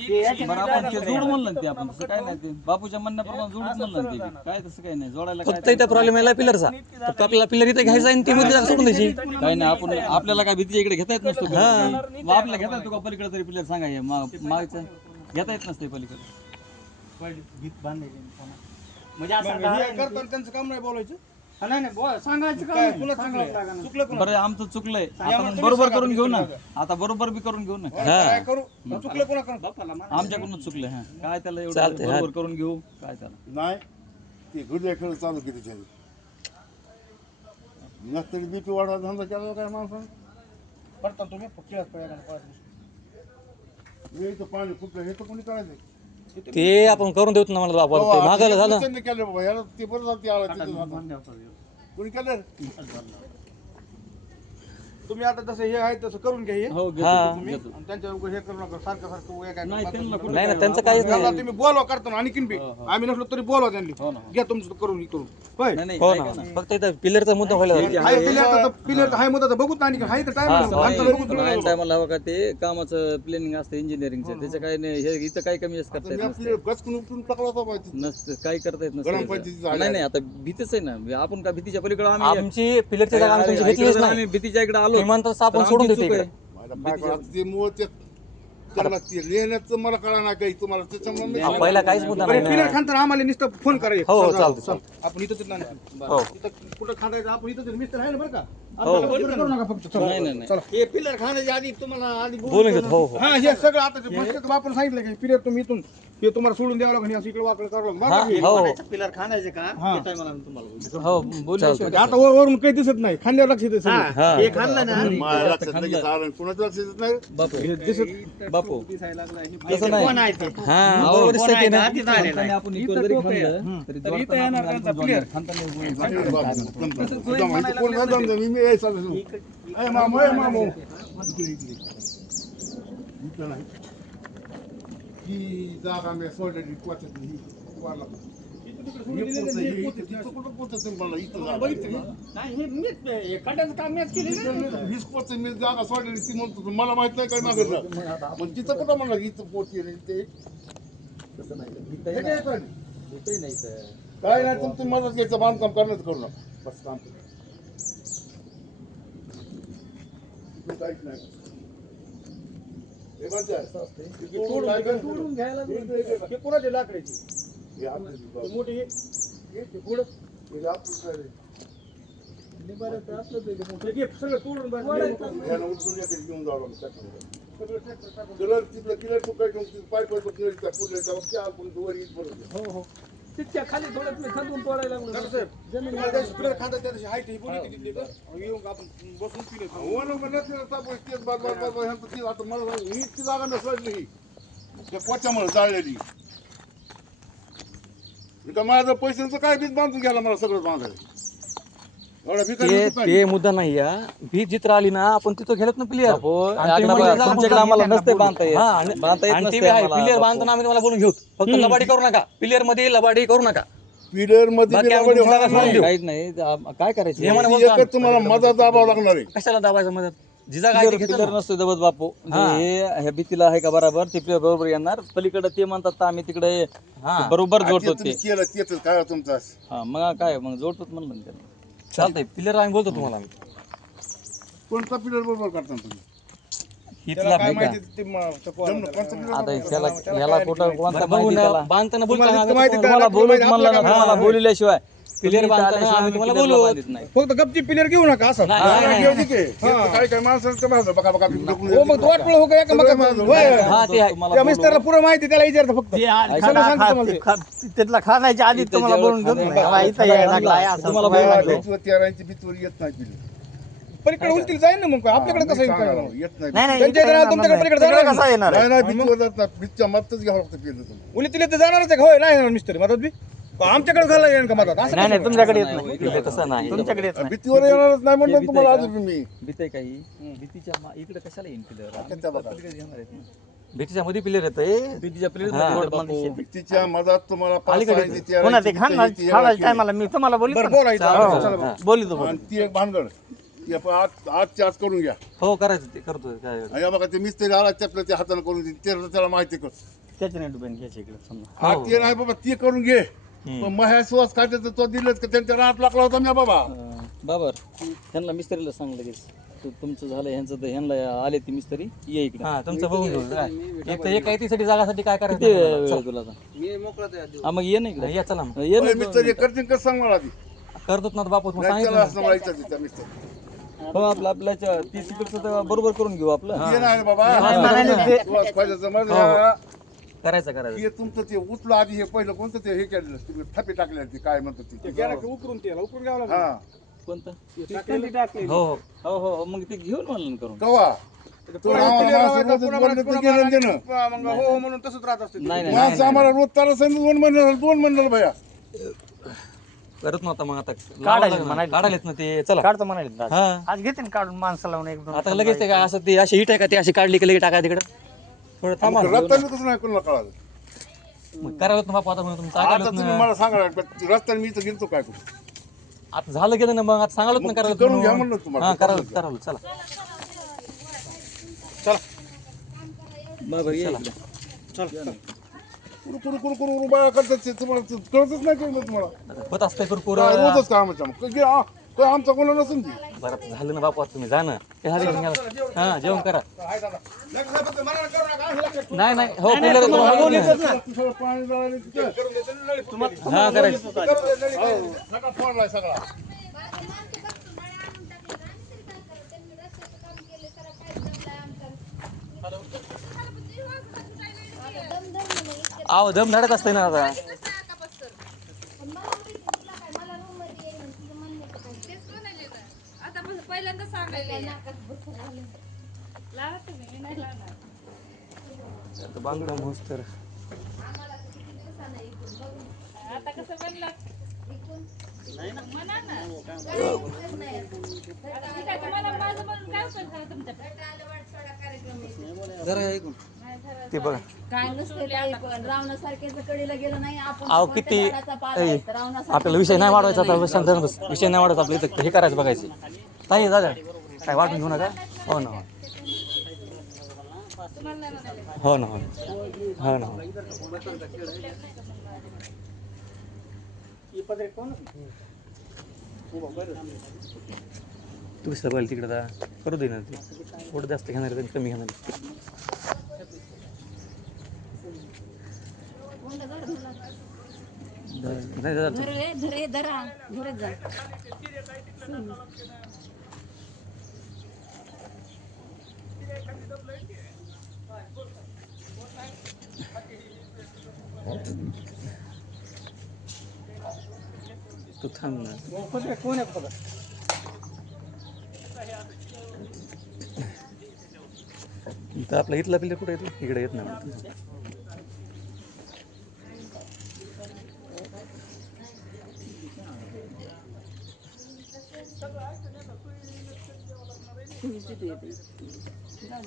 बरं आपण ते जोड म्हणलं ना ते आपण तसं काय नाही ते बापूच्या म्हणण्याप्रमाणे जोडच म्हणलं ना ते काय तसं काही नाही जोडायला फक्त इथं प्रॉब्लेम यायला पिलरचा तर आपल्याला पिलर इथे घ्यायचा आणि ती मध्ये सोडून द्यायची. काही नाही आपण आपल्याला काय भीती इकडे घेता येत नसतो मग आपल्याला घेता येतो का पलीकडे तरी प्लेअर सांगा हे मागचं घेता येत नसते पलीकडे भीत बांधायची म्हणजे असं करताना त्यांचं काम नाही बोलायचं. नाही सांगायचं काय चुकलं बरं आमचं चुकलंय आपण बरोबर करून घेऊ ना आता बरोबर बी करून घेऊ ना करू चुकलं कोणा आमच्याकडूनच चुकलंय हा काय त्याला एवढं बरोबर करून घेऊ काय त्याला नाही ते गुडघ्या खेळ चालू केली त्याने नसतरी बीपी वाढवा धंदा केला काय माणसानं करता तुम्ही खेळत वेळीचं पाणी कुठलं हे तर कोणी करायचं ते आपण करून देऊ ना मला बाबा ते मागायला झालं त्यांनी केलं बाबा याला ते बरं झालं ते आला कोणी केलं तुम्ही आता जसं हे आहे तसं करून घ्या हे हो तुम्ही आणि त्यांच्या हे करू नका सारखं नाही ना त्यांचं काहीच नाही. त्यांना तुम्ही बोलवा करताना आणखीन बी आम्ही नसलो तरी बोलवा त्यांनी घ्या तुमचं करून होय हो ना फक्त इथं पिलरचा मुद्दा व्हायला पिलर हाय मुद्दा बघू ना आणखी हाय तर टाइम टायमाला हवा का ते कामाचं प्लॅनिंग असतं इंजिनिअरिंगचं त्याचं काही नाही हे इथं काही कमी जास्त करता येत नसतं गचकून उपटून पकडा पाहिजे नसतं काही करता येत ग्रामपंचायतीचं नसतं झालं. नाही नाही आता भीतीच आहे ना आपण का भीतीच्या पलीकडे आम्ही आमची पिलरची जागा आम्ही तुमची घेतलीच नाही. आम्ही भीतीच्या इकडे आलो विमानतळ आपण सोडून देतो इकडे. ते मुळ ते त्यांना ते लिहिण्याचं मला कळा ना काही तुम्हाला त्याच्यामुळे पहिला काहीच मुद्दा नाही पिलर खांतर आम्हाला नुसतं फोन करायचं हो चालतं आपण इथंच हो कुठं खांदायचं आपण इथंच मिस्टर आहे ना बरं का हो. करू नका फक्त नाही नाही चला हे पिलर खाण्याच्या आधी तुम्हाला आधी बोलून घेतो हो हो हा हे सगळं आता आपण सांगितलं की पिलर तुम्ही इथून हे तुम्हाला सोडून द्यावं लागेल असं इकडे वाकडं करावं लागेल. हो पिलर खाण्याचे का हा. ते टायमाला आम्ही तुम्हाला बोलतो. हो बोलू आता वरून काही दिसत नाही खांद्यावर लक्ष येते सगळं. हा. हे खाल्लं ना माझ्या लक्षात लगेच आलं कुणाचं लक्ष येत नाही बापू हे दिसत बापू तसं नाही कोण आहे ते हा अहो, बरोबर कोण दिसतंय आहे ते ना. का? तिथं आलेलं आहे. आपण इकडे जरी खाल्लं तरी जोडताना आपण आमचं जोडणार. खाताना कोण काय जमतं मी यायचं ए मामो ए मामो इथं नाही ही जागा मी सोडलेली क्वचित ही वारला वीस पोच मी जागा सोडलेली ती म्हणतो मला माहित नाही काय मागितलं पण तिथं कुठं म्हणलं इथं पोच ते काय नाही तुमची मदत घ्यायचं बांधकाम करण्याचं करू नका बस काम काहीच नाही तोडून घ्यायला हे कोणाचे लाकडाची मोठी पुढं सगळं तोडून घेऊन जावं तिथलं किलर तुकायचं पाय वर येत बरोबर हो हो तितक्या खाली थोडं खांदून तोडायला लागलो खांदा त्या दिवशी हाय ती बोली तिथली येऊन आपण बसून पिले आता मला ही ती जागा नसली ही त्या पोच्यामुळे जाळलेली का माझं पैशांचं काय बीज बांधून घ्यायला मला सगळं बांधायला एवढा ते ते मुद्दा नाही या भी जित्र आली ना आपण तिथं घेत ना प्लेयर तुमच्याकडे आम्हाला नसते बांधता येत बांधता येत नसते प्लेयर बांधताना आम्ही तुम्हाला बोलून घेऊ फक्त लबाडी करू नका प्लेयर मध्ये लबाडी करू नका पिलर मध्ये बाकी आम्ही तुमची जागा सोडून देऊ. काहीच नाही काय करायचं एकच तुम्हाला मदत दाबावं लागणार आहे कशाला दाबायचं मदत जिजा काय पिलर नसतो दबत बापू हे ह्या भीतीला आहे का बरोबर ते प्लेयर बरोबर येणार पलीकडे ते म्हणतात तर आम्ही तिकडे बरोबर जोडतो ते केलं तेच काय तुमचं हा मग काय मग जोडतोच म्हणलं ना त्याला चालतंय प्लेयर आम्ही बोलतो तुम्हाला कोणता पिलर बरोबर करता तुम्ही इथला काय माहिती ती आता ह्याला कुठं कोणता माहिती त्याला बांधताना तुम्हाला बोलूच म्हणलं ना तुम्हाला बोलल्याशिवाय प्लेयर बांधताना आम्ही तुम्हाला बोलू नाही फक्त गपची पिलर घेऊ नका असं काय काय माणसं बघा बघा हो मग वाटलं हो का एका हा ते आहे त्या मिस्टरला पुरं माहिती त्याला विचारतं फक्त सगळं सांगतो तुम्हाला. तिथला खाण्याच्या आधी तुम्हाला बोलून घेऊ इथं यायला लागला आहे असं. तुम्हाला बोलावं लागलं. तेरांची भीतीवर येत नाही पिलर पलीकडे उलटीला जाईल ना मग आपल्याकडे कसं येईल काय? येत नाही नाही नाही त्यांच्या इथं इकडे येणार तुमच्याकडे नाही. पलीकडे तिकडे जाणार कसा येणार आहे? नाही भीतीवर जात नाही भीतीच्या मतच घ्यावं लागतं पिलर तुम्हाला उलटीला ते जाणारच आहे होय नाही येणार मिस्त्री मदत बी आमच्याकडे झालं येईल का मदत असं नाही नाही तुमच्याकडे येत नाही, नाही तसं नाही तुमच्याकडे येत नाही भीतीवर येणारच नाही म्हणलं तुम्हाला अजून मी भीती काही भीतीच्या इकडे कशाला येईन पिलर पलीकडे घेणार आहेत ना. भीतीच्या मध्ये प्लेयर येतंय भीतीच्या प्लेयर भीतीच्या मधात तुम्हाला पुन्हा ते खाण्याच्या टायमाला मी तुम्हाला बोलू बरं बोलायचं चला बरं. बोलू तो आणि ती एक भानगड ते आपण आजच्या आज करून घ्या हो करायचं ते करतोय काय आणि बघा ते मिस्त्री आला त्यातलं ते हाताने करून देईल त्याला माहिती कर त्याच्या नाही डुबेन घ्यायच्या इकडे समजा हा ते नाही बाबा ते करून घे पण मह्या सुवास खात्याचं तो दिलंच का त्यांच्या रानात लागला होता मी बाबा बाबर ह्यांना मिस्त्रीला सांग लगेच तुमचं झालं ह्यांचं तर ह्यांना आले ती मिस्त्री ये इकडे हा तुमचं बघून घेऊ काय एक तर एक ऐतीसाठी जागासाठी काय किती करायचं वेळ तुला आता? हा मग ये ना इकडे या चला मग. ये ना मिस्त्री करतील कसं सांग मला आधी करतोच ना बापू मग नाही सांगितलं त्याला ना. असं म्हणायचं त्या मिस्त्री हो आपलं आपल्याच्या ती तिकडचं तर बरोबर करून घेऊ आपलं ते नाही बाबा सुवास खात्याचं माझं करायचं हे तुमचं ते उचलं आधी हे पहिलं कोणतं ते हे केलेलं तुम्ही थापी टाकले ते काय म्हणतात ते गेला की उकरून घ्यावं लागलं हा कोणतं टाकले हो हो हो हो मग ते घेऊन म्हणलं करून कवा तो आम्हाला माणसं रोजच बोलले तर गेलं आणि देणं मग हो म्हणून तसंच राहत असते नाही नाही माणसं आम्हाला रोज तारा सांगितलं 2 महिने भया करत नव्हता मग आता काढायला म्हणाले. काढायलेत ना ते चला काढतो म्हणाले आज. हा आज घेते ना काढून माणसं लावून एक दोन आता लगेच ते काय असं ते अशी हिट आहे का ते अशी काढली की लगेच टाका तिकडे थोडं थांबा ना. रस्त्याने कसं नाही कोणाला कळालं मग करायला ना बापू आता म्हणून तुमचं आता ऐकायलाच तुम्ही ना. मला सांगा रस्त्याने मी इथं गेलतो काय कुठं आता झालं गेलं ना मग आता सांगायलाच ना मग करायला करून घ्या म्हणलं तुम्हाला. हा करावं चला बाबर ये इकडे. कुरकुर बाया करतात ते तुम्हाला कळतच नाही काही मग तुम्हाला होत असतंय कुरकुर काय रोजच कामाचं मग काय आमचा कोणा नसून ती बरं आता झालं ना बापू आता तुम्ही जा ना ते झालं घेऊन गेला. हा जेवण करा नाही नाही हो कूलर तुम्हाला बोलू ना. पाणी जाळायला तिथं. हा करायचं नका फोडलाय सगळा आव दम धडक असतंय ना आता पहिल्यांदा सांगायला लावा तुम्ही मी नाही लावणार आता बांगडा मस्त तर आता कसं बनलं म्हणा ना आता ठीक आहे तुम्हाला माझं म्हणून काय उपयोग तुमच्याकडे जरा ऐकून ते बघा काय नसते ते पण रावणासारख्याच कडेला गेलं नाही आपण अहो सगळं किती त्या झाडाचा पाला आहे. तर रावणासारखं आपल्याला विषय नाही वाढवायचा आता शांत बस. विषय नाही वाढवायचा आपल्या इथं हे करायचं बघायचं ताई दादा काय वाटून घेऊ नका हो ना हो ना हो ना तू कसं बघायला तिकडं आता करू दे ना ते थोडं जास्त घेणार आहे, कमी घेणार आहे. नाही दादा धरे जा तू थांब ना कोण आहे बघा तर आपला इथला पिल्ले कुठे येतो इकडे येत नाही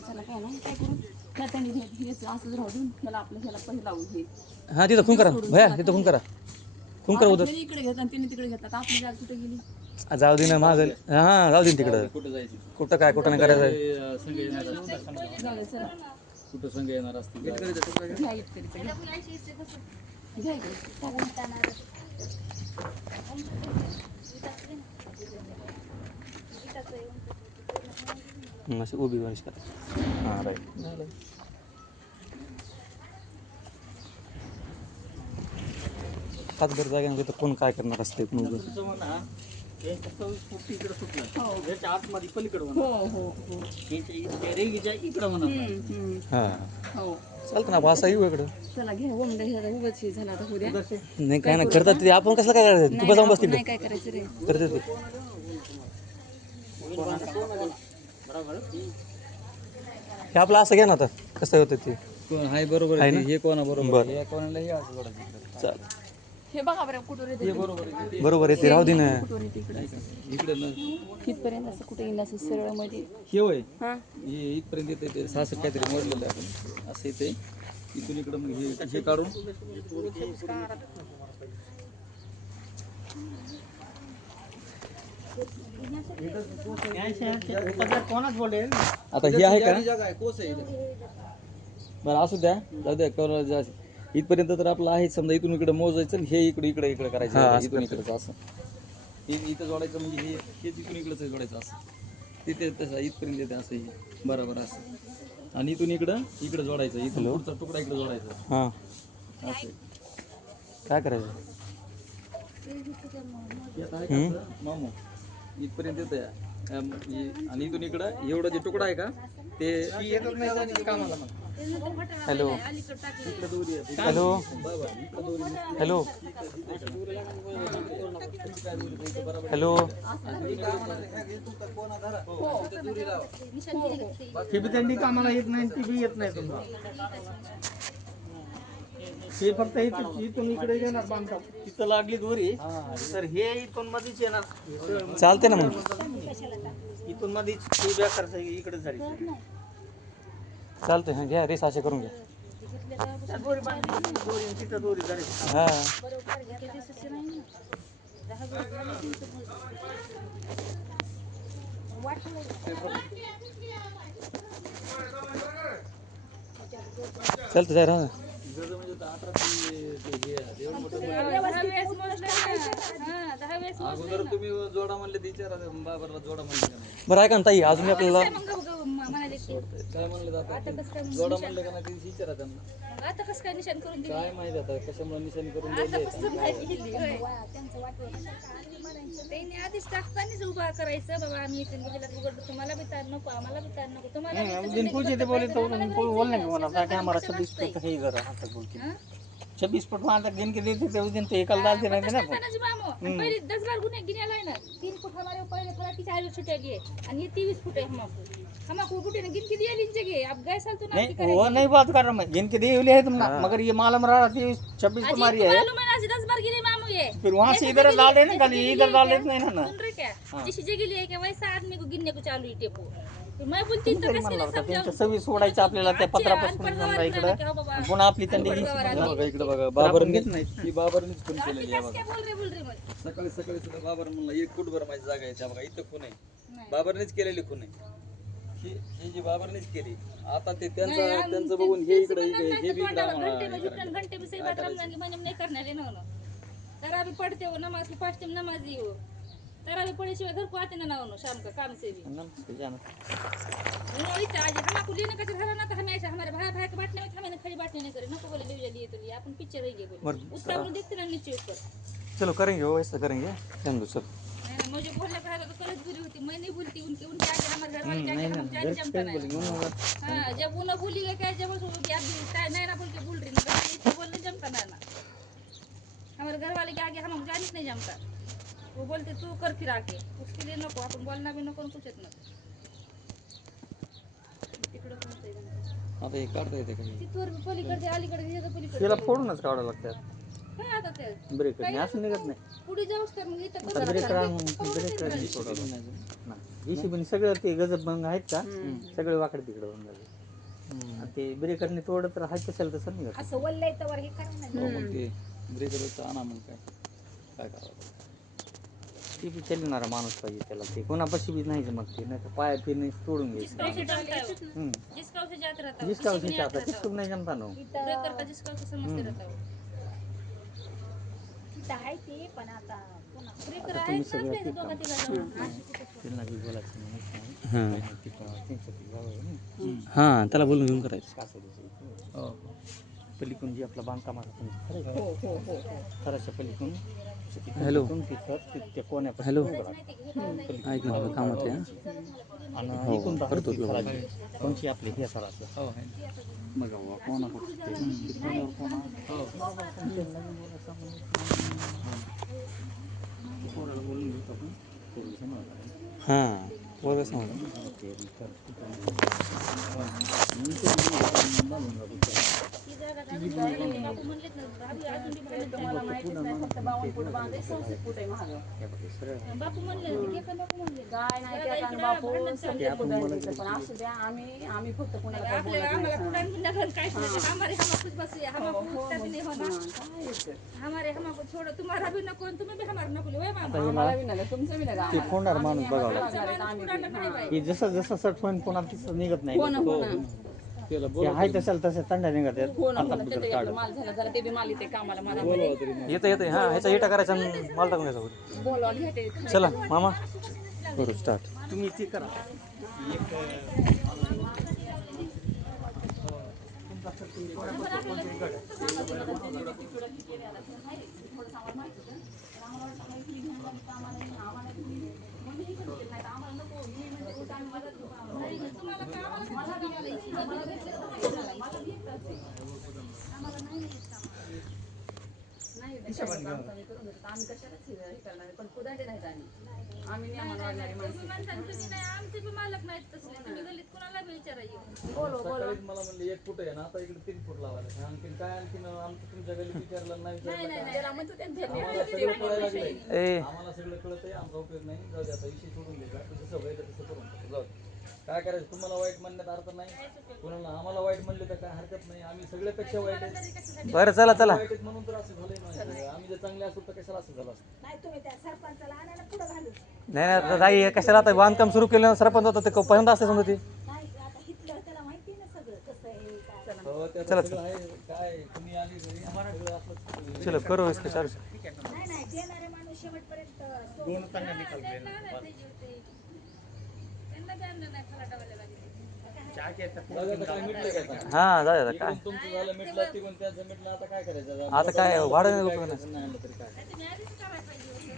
चला काय नाही काय करू त्या त्यांनी हेच असंच राहू देऊन त्याला आपलं ह्याला पहिला लावून हे हा तिथं खून करा भया तिथं खून करा उदर आता इकडे घेतात तिने तिकडे घेतात आपली जाग कुठे गेली जाऊ दे ना मागल हा जाऊ दे ना तिकडं कुठं जायचं कुठं काय कुठं नाही करायचं ते, संघ येणार असतील जाऊ दे चला कुठं संघ येणार असतील घ्या इकडे घ्या इकडे अशी उभी वरिष्ठ करा हां राईट हातभर जाग्यामध्ये तर कोण काय करणार असते मग इकडे सुटलं याच्या आतमध्ये पलीकडे हो हो हो रेगीच्या इकडे म्हणा हां हो चालतं ना भाषा येऊ इकडं चला घ्या ओमडे ह्याला उगाच हे झाला आता होऊ द्या नाही काय ना करतात ते आपण कसं काय करायचं तू जाऊन बस नाही तिकडे काय करायचं रे करते ते हे आपलं असं घ्या ना आता कसं होतं ते कोण हाय बरोबर आहे आहे ना? हे कोणा बरोबर बरं. आहे हे कोणाला हे असं सोडायचं चालेल हे बघा बरं कुठून येते बरोबर आहे बरोबर आहे ते राहू दे ना कुठून येते इकडे इकडे न कितपर्यंत असं कुठे येईल असं सरळ मध्ये हे होय हा हे इथपर्यंत येते ते सासर काहीतरी मोडलेलं आहे आपण असं येते इथून इकडं मग हे काढून कोणाच बोलेल आता हे आहे का बरं असू द्या जाऊ द्या इथपर्यंत तर आपलं आहे समजा इथून इकडे मोजायचं आणि हे इकडे इकडे इकडे करायचं इथून इकडे असं इथं जोडायचं म्हणजे हे तिथून इकडंच जोडायचं असं तिथे तसं इथपर्यंत येते असं हे बरोबर असं आणि इथून इकडं इकडे जोडायचं इथून पुढचा तुकडा इकडे जोडायचा हां असं काय करायचं मामू इथपर्यंत येतं आणि इथून इकडं एवढं जे तुकडा आहे का ते हॅलो हॅलो हॅलो हॅलो ते बी त्यांनी कामाला येत नाही ती बी येत नाही तुम्हाला ते फक्त इथून इकडे येणार बांधकाम तिथं लागली दोरी तर हे इथून मध्येच येणार चालते ना मग इथून मध्येच ते बेकार इकडे झाली चालते हां घ्या रेस असे करून घ्या दोरी बांधली दोरी तिथं दोरी झाली हां चालतं जाय राहा अगोदर तुम्ही जोडा म्हणले विचारा बाबरला जोडा म्हणले का नाही बरं ऐका ना ताई अजून मी आपल्याला काय म्हणले जातात जोडा म्हणले का नाही ते विचारा त्यांना आता कसं काय निशाण करून दिली काय माहिती आता कशामुळे निशाणी करून आता द्यायले कसं माहिती दिली होय. त्यांनी आधीच टाकतानाच उभा करायचं बाबा आम्ही इथे ह्याला उघडलं तुम्हाला बी तार नको आम्हाला बी तार नको तुम्हाला बी तसं दिन नाही पूछे थे करता बोले तो पाहिजे, कोई बोलने आम्हाला को बोला था कि हमारा 26 फुट है इधर हाथ बोल के 26 फुट वहां तक गिन के देते थे उस दिन तो एकल डालते नहीं थे ना तानाजी मामो आणि पहिले 10 बार गुन्हे गिनायला आहे ना 3 फुट हमारे पहले फराकी चार्ज छुटेली है आणि ये 23 फुट है हमको गुटे ने गिन के दिया लीन जगह अब गए साल तो ना नहीं वो नहीं बात कर रहा मैं गिन के दी हुई है तुम मगर ये मालूम रहा थी 26 फुट मारी है मालूम है ना 10 बार गिने मामू ये फिर वहां से इधर डाल देना खाली इधर डाल देते नहीं ना सुन रहे क्या जिस जगह लिए क्या वैसा आदमी को गिनने को चालू ही टेपो फिर मैं बोलती तो तरी म्हणलं होतं त्यांच्या सवी सोडायचं आपल्याला त्या पत्रापासून समजा इकडं पुन्हा आपली त्यांनी बघा इकडे बघा बाबरने ही बाबरनेच खून केलेली आहे बघा क्या बोल रहे मत सकाळी सकाळी सुद्धा बाबर म्हणला 1 फूटभर माझी जागा आहे त्या बघा इथं खून आहे बाबरनेच केलेली खून आहे ही जी बाबरनेच केली आता ते त्यांचं बघून हे इकडे हे बी घंटे में सही बात रमजान की महीने में नहीं करने लेना ना तरा भी पढ़ते हो नमाज की 5 टाइम नमाजी हो तरा भी पढ़े शिवाय घर को आते ना हो शाम का काम से भी आज हमको लेने का घर ना तो हमें ऐसा हमारे भाई भाई के बांटने में हमें खड़ी बांटने नहीं करे नको बोले ले लिए तो लिए अपन पीछे रह गए बोले उसका हम देखते ना नीचे ऊपर चलो करेंगे वो ऐसा करेंगे चलो सब मुझे बोलने का तो कलज बुरी होती मैं नहीं बोलती उनके आगे हमारे घर वाले क्या हम जान जमता नहीं हाँ जब उन्हें बोली गया क्या जब उसको कि आप नहीं ना बोल के बोल रही ना इतना बोलने जमता ना हमारे घर वाले के आगे हम जान नहीं जमता वो बोलते तू कर फिर आके उसके लिए नको अपन बोलना भी नको कुछ नको आता हे काढता येते काही तिथवर पलीकडे अलीकडे गेलं पलीकडे त्याला फोडूनच काढावं लागतात काय आता ते ब्रेक असं निघत नाही पुढे जाऊस तर मग इथं ब्रेक पण सगळं ते गजब भंग आहेत का सगळे वाकडे तिकडे होऊन झाले ते ब्रेकरने तोडत तर हाय कशाला तसं निघत असं वल्लय तर हे करा ना मग ते ब्रेकरचं आणा मग काय करावं ते बी चालणारा माणूस पाहिजे त्याला ते कोणापाशी बी नाही मग ते नाही तर पाया फिरणे तोडून घ्यायचं जिसका उसे जात रहता जिसका उसे चाहता किसको नहीं जमता ना ब्रेकर का जिसका उसे समजते रहता हो आहे ते पण आता पुन्हा ब्रेकर आहे ना आपल्या इथं दोघा तिघांना त्यांना बी बोलायचं नाही हां त्याला बोलून घेऊन करायचं पलीकडून जी आपला बांधकामाचा थराच्या पलीकडून हॅलो त्या कोण्यापासून हॅलो ऐक ना कामात आहे आणि हो इकडून करतो तुला कोणची आपली हे थराचं बघा कोणा हां बरोबर सांगा बापू म्हणलेत ना भाभी अजून बी बापू म्हणले ते पण बापू म्हणले काय नाही ते बापू पण असू द्या आम्ही फक्त कोणाला आपल्याला आम्हाला कुठं घन काय छोड़े हमारे हम कुछ बस हमको तक नहीं होना हमारे हमको छोड़ो तुम्हारा भी नको तुम्ही भी हमारा नको होय मामा ते फोडणार माणूस बघावं लागतं. पुराणं नाही बाई की जसं जसं सट होईन पुन्हा तिथं निघत नाही त्याला ते आहे तसं तसं थंड निघत आहेत येतं येतं हा ह्याचा इटा करायचा आणि माल टाकून घ्यायचा. चला मामा करू स्टार्ट. तुम्ही ते करा तुम्ही म्हणता तुम्ही नाही आमचे बी मालक नाहीत तसले तुम्ही गल्लीत कोणाला बी विचारा येऊ सकाळीच मला म्हणले 1 फूट आहे ना आता इकडे 3 फूट लावायला आणखीन काय आणखीन आमचं तुमच्या गल्लीत विचारलं नाही आम्हाला सगळं कळायला लागलंय. ए आम्हाला सगळं कळत आहे आमचा उपयोग नाही जाऊ दे आता विषय सोडून द्यायचा जसं व्हायचं तसं करून टाकू. जाऊ दे. काय करायचं तुम्हाला वाईट म्हणण्यात अर्थ नाही कोणाला आम्हाला वाईट म्हणले तर काय हरकत नाही आम्ही सगळ्यापेक्षा वाईट आहे बरं चला चला. वाईट आहेत म्हणून तर असं झालंय ना आम्ही जर चांगले असतो तर कशाला असं झालं असतं नाही नाही ताई कशाला आता बांधकाम सुरू केलं सरपंच होता ते पहिल्यांदा असते समजा ते. हो, ते आता सगळं आहे काय तुम्ही आली घरी आम्हाला सगळं असलं चलो करू इसका चालू. त्यांना बी आणलं नाही फलाटावाल्या लागले बघा आता काय मिटलं काय आता? हा जाऊ दे काय इकडून तुमचं झालं मिटलं तिकडून त्यांचं मिटलं आता काय करायचं आता काय वाढ काय करायचं नाही आणलं तरी काय तुम्ही आधीच करायला पाहिजे होतं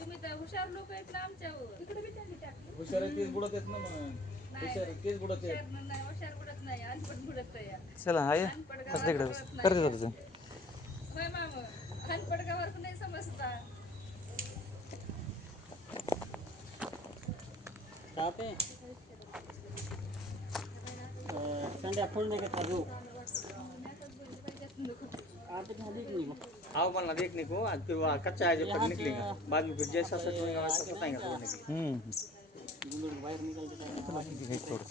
तुम्ही तर हुशार लोक आहेत ना आमच्यावर तिकडे बी त्यांनी टाकलं हुशार आहे तेच बुडत आहेत ना मग हुशार आहे तेच बुडत आहेत हुशार नाही हुशार बुडत नाही अनपड बुडत या चला हा ये कसं तिकडे करते तुझं. होय मामा अनपड गावावर नाही समजता संध्या फुल नाही घेतला जो आओ मला देख निको आज फिर वो कच्चा है जब तक निकलेगा बाद में फिर जैसा सच होगा वैसा सच आएगा निकलेगा हम्म. चला, ठीक आहे, थोडं